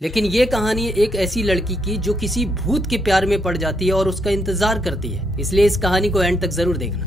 लेकिन ये कहानी एक ऐसी लड़की की जो किसी भूत के प्यार में पड़ जाती है और उसका इंतजार करती है, इसलिए इस कहानी को एंड तक जरूर देखना।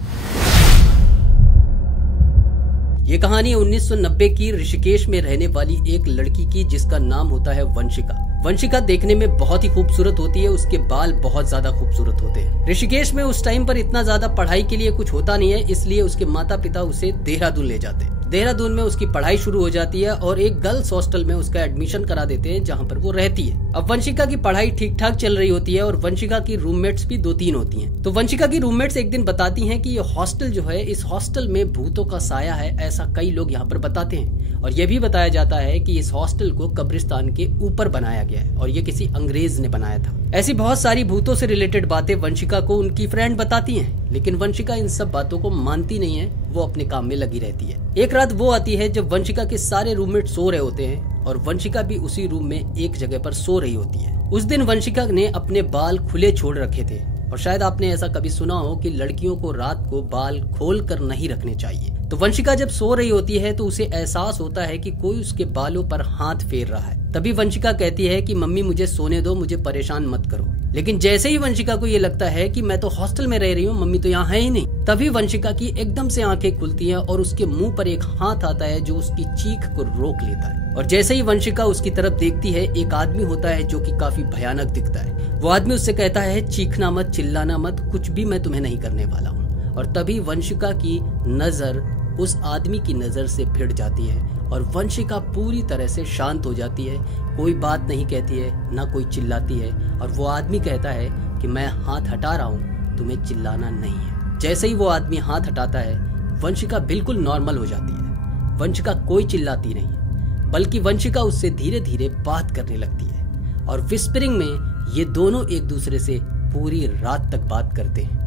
ये कहानी 1990 की ऋषिकेश में रहने वाली एक लड़की की जिसका नाम होता है वंशिका। वंशिका देखने में बहुत ही खूबसूरत होती है, उसके बाल बहुत ज्यादा खूबसूरत होते हैं। ऋषिकेश में उस टाइम पर इतना ज्यादा पढ़ाई के लिए कुछ होता नहीं है, इसलिए उसके माता पिता उसे देहरादून ले जाते हैं। देहरादून में उसकी पढ़ाई शुरू हो जाती है और एक गर्ल्स हॉस्टल में उसका एडमिशन करा देते हैं जहाँ पर वो रहती है। अब वंशिका की पढ़ाई ठीक ठाक चल रही होती है और वंशिका की रूममेट्स भी 2-3 होती हैं। तो वंशिका की रूममेट्स एक दिन बताती हैं कि ये हॉस्टल जो है, इस हॉस्टल में भूतों का साया है, ऐसा कई लोग यहाँ पर बताते हैं। और ये भी बताया जाता है कि इस हॉस्टल को कब्रिस्तान के ऊपर बनाया गया है और ये किसी अंग्रेज ने बनाया था। ऐसी बहुत सारी भूतों से रिलेटेड बातें वंशिका को उनकी फ्रेंड बताती हैं, लेकिन वंशिका इन सब बातों को मानती नहीं है, वो अपने काम में लगी रहती है। एक रात वो आती है जब वंशिका के सारे रूममेट सो रहे होते हैं और वंशिका भी उसी रूम में एक जगह पर सो रही होती है। उस दिन वंशिका ने अपने बाल खुले छोड़ रखे थे और शायद आपने ऐसा कभी सुना हो कि लड़कियों को रात को बाल खोल कर नहीं रखने चाहिए। तो वंशिका जब सो रही होती है तो उसे एहसास होता है कि कोई उसके बालों पर हाथ फेर रहा है। तभी वंशिका कहती है कि मम्मी मुझे सोने दो, मुझे परेशान मत करो। लेकिन जैसे ही वंशिका को ये लगता है कि मैं तो हॉस्टल में रह रही हूँ, मम्मी तो यहाँ है ही नहीं, तभी वंशिका की एकदम से आंखें खुलती हैं और उसके मुंह पर एक हाथ आता है जो उसकी चीख को रोक लेता है। और जैसे ही वंशिका उसकी तरफ देखती है, एक आदमी होता है जो कि काफी भयानक दिखता है। वो आदमी उससे कहता है, चीखना मत, चिल्लाना मत, कुछ भी मैं तुम्हें नहीं करने वाला हूँ। और तभी वंशिका की नजर उस आदमी की नजर से भिड़ जाती है और वंशिका पूरी तरह से शांत हो जाती है। कोई बात नहीं कहती है, ना कोई चिल्लाती है। और वो आदमी कहता है कि मैं हाथ हटा रहा हूँ, तुम्हें चिल्लाना नहीं है। जैसे ही वो आदमी हाथ हटाता है, वंशिका बिल्कुल नॉर्मल हो जाती है। वंशिका कोई चिल्लाती नहीं है, बल्कि वंशिका उससे धीरे धीरे बात करने लगती है और विस्परिंग में ये दोनों एक दूसरे से पूरी रात तक बात करते हैं।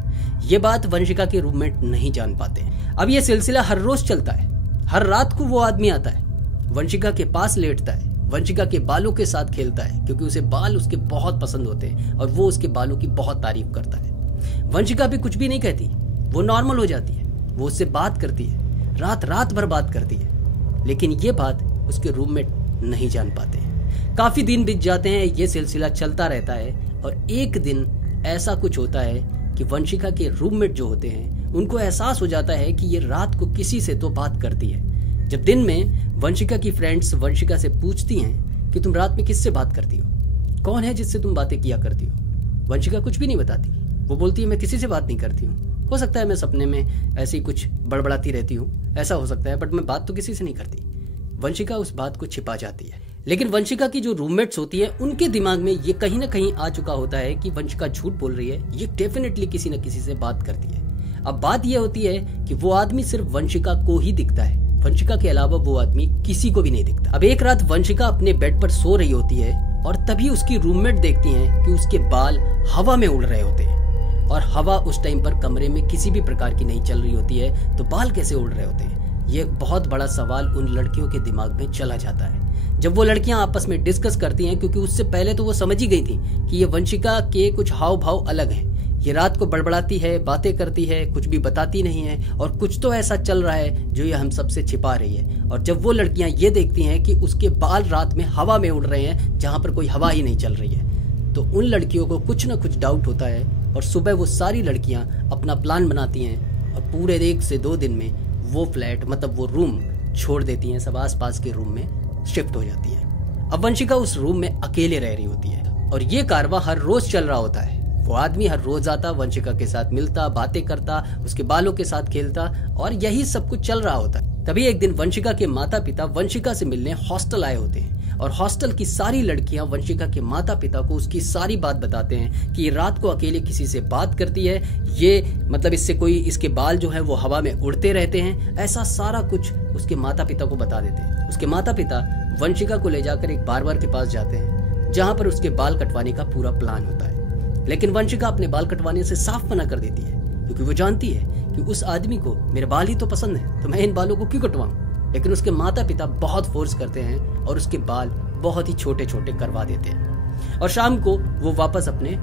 ये बात वंशिका के रूममेट नहीं जान पाते। अब ये सिलसिला हर रोज चलता है। हर रात को वो आदमी आता है, वंशिका के पास लेटता है, वंशिका के बालों के साथ खेलता है क्योंकि उसे बाल उसके बहुत पसंद होते हैं और वो उसके बालों की बहुत तारीफ करता है। वंशिका भी कुछ भी नहीं कहती, वो नॉर्मल हो जाती है। वो उससे बात करती है, रात भर बात करती है, लेकिन ये बात उसके रूममेट नहीं जान पाते। काफी दिन बीत जाते हैं, ये सिलसिला चलता रहता है और एक दिन ऐसा कुछ होता है कि वंशिका के रूममेट जो होते हैं उनको एहसास हो जाता है कि ये रात को किसी से तो बात करती है। जब दिन में वंशिका की फ्रेंड्स वंशिका से पूछती हैं कि तुम रात में किससे बात करती हो, कौन है जिससे तुम बातें किया करती हो, वंशिका कुछ भी नहीं बताती। वो बोलती है मैं किसी से बात नहीं करती हूँ, हो सकता है मैं सपने में ऐसे ही कुछ बड़बड़ाती रहती हूँ, ऐसा हो सकता है, बट मैं बात तो किसी से नहीं करती। वंशिका उस बात को छिपा जाती है। लेकिन वंशिका की जो रूममेट्स होती है उनके दिमाग में ये कहीं ना कहीं आ चुका होता है कि वंशिका झूठ बोल रही है, ये डेफिनेटली किसी न किसी से बात करती है। अब बात यह होती है कि वो आदमी सिर्फ वंशिका को ही दिखता है, वंशिका के अलावा वो आदमी किसी को भी नहीं दिखता। अब एक रात वंशिका अपने बेड पर सो रही होती है और तभी उसकी रूममेट देखती हैं कि उसके बाल हवा में उड़ रहे होते हैं और हवा उस टाइम पर कमरे में किसी भी प्रकार की नहीं चल रही होती है, तो बाल कैसे उड़ रहे होते हैं? ये एक बहुत बड़ा सवाल उन लड़कियों के दिमाग में चला जाता है। जब वो लड़कियां आपस में डिस्कस करती हैं, क्योंकि उससे पहले तो वो समझ ही गई थी कि ये वंशिका के कुछ हाव भाव अलग हैं। ये रात को बड़बड़ाती है, बातें करती है, कुछ भी बताती नहीं है और कुछ तो ऐसा चल रहा है जो ये हम सबसे छिपा रही है। और जब वो लड़कियां ये देखती हैं कि उसके बाल रात में हवा में उड़ रहे हैं जहां पर कोई हवा ही नहीं चल रही है, तो उन लड़कियों को कुछ ना कुछ डाउट होता है और सुबह वो सारी लड़कियां अपना प्लान बनाती हैं और पूरे 1 से 2 दिन में वो फ्लैट, मतलब वो रूम छोड़ देती हैं, सब आस पास के रूम में शिफ्ट हो जाती है। अब वंशिका उस रूम में अकेले रह रही होती है और ये कारवां हर रोज चल रहा होता है। वो आदमी हर रोज आता, वंशिका के साथ मिलता, बातें करता, उसके बालों के साथ खेलता और यही सब कुछ चल रहा होता है। तभी एक दिन वंशिका के माता पिता वंशिका से मिलने हॉस्टल आए होते हैं और हॉस्टल की सारी लड़कियां वंशिका के माता पिता को उसकी सारी बात बताते हैं कि ये रात को अकेले किसी से बात करती है, ये मतलब इससे कोई, इसके बाल जो है वो हवा में उड़ते रहते हैं, ऐसा सारा कुछ उसके माता पिता को बता देते हैं। उसके माता पिता वंशिका को ले जाकर एक बार्बर के पास जाते हैं जहां पर उसके बाल कटवाने का पूरा प्लान होता है। लेकिन वंशिका अपने बाल कटवाने से साफ मना कर देती है क्योंकि वो जानती है कि उस आदमी को मेरे बाल ही तो पसंद है, तो मैं इन बालों को क्यों कटवाऊं। लेकिन उसके माता पिता बहुत फोर्स करते हैं और उसके बाल बहुत ही छोटे छोटे करवा देते हैं और शाम को वो वापस अपने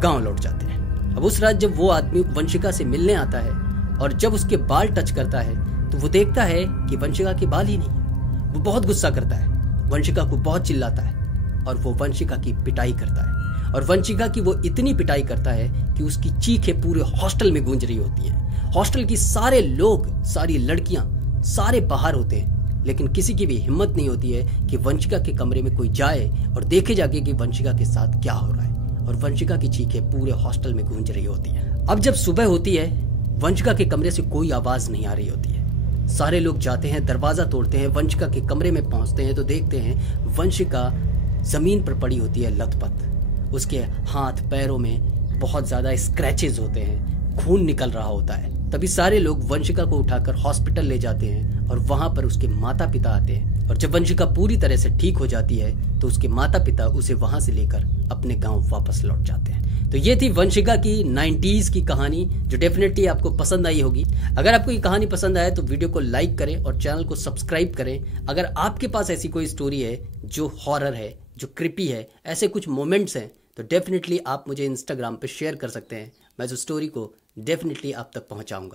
गांव लौट जाते हैं। अब उस रात जब वो आदमी वंशिका से मिलने आता है और जब उसके बाल टच करता है तो वो देखता है कि वंशिका के बाल ही नहीं। वो बहुत गुस्सा करता है, वंशिका को बहुत चिल्लाता है और वो वंशिका की पिटाई करता है। और वंशिका की वो इतनी पिटाई करता है कि उसकी चीखें पूरे हॉस्टल में गूंज रही होती हैं। हॉस्टल की सारे लोग, सारी लड़कियां, सारे बाहर होते हैं, लेकिन किसी की भी हिम्मत नहीं होती है कि वंशिका के कमरे में कोई जाए और देखे जाके कि वंशिका के साथ क्या हो रहा है। और वंशिका की चीखें पूरे हॉस्टल में गूंज रही होती हैं। अब जब सुबह होती है, वंशिका के कमरे से कोई आवाज नहीं आ रही होती है। सारे लोग जाते हैं, दरवाजा तोड़ते हैं, वंशिका के कमरे में पहुंचते हैं तो देखते हैं वंशिका जमीन पर पड़ी होती है लथपथ। उसके हाथ पैरों में बहुत ज्यादा स्क्रैचेस होते हैं, खून निकल रहा होता है। तभी सारे लोग वंशिका को उठाकर हॉस्पिटल ले जाते हैं और वहां पर उसके माता पिता आते हैं। और जब वंशिका पूरी तरह से ठीक हो जाती है तो उसके माता पिता उसे वहां से लेकर अपने गांव वापस लौट जाते हैं। तो ये थी वंशिका की 90s की कहानी, जो डेफिनेटली आपको पसंद आई होगी। अगर आपको ये कहानी पसंद आए तो वीडियो को लाइक करें और चैनल को सब्सक्राइब करें। अगर आपके पास ऐसी कोई स्टोरी है जो हॉरर है, जो क्रिपी है, ऐसे कुछ मोमेंट्स हैं, तो डेफिनेटली आप मुझे इंस्टाग्राम पे शेयर कर सकते हैं। मैं जो स्टोरी को डेफिनेटली आप तक पहुंचाऊंगा।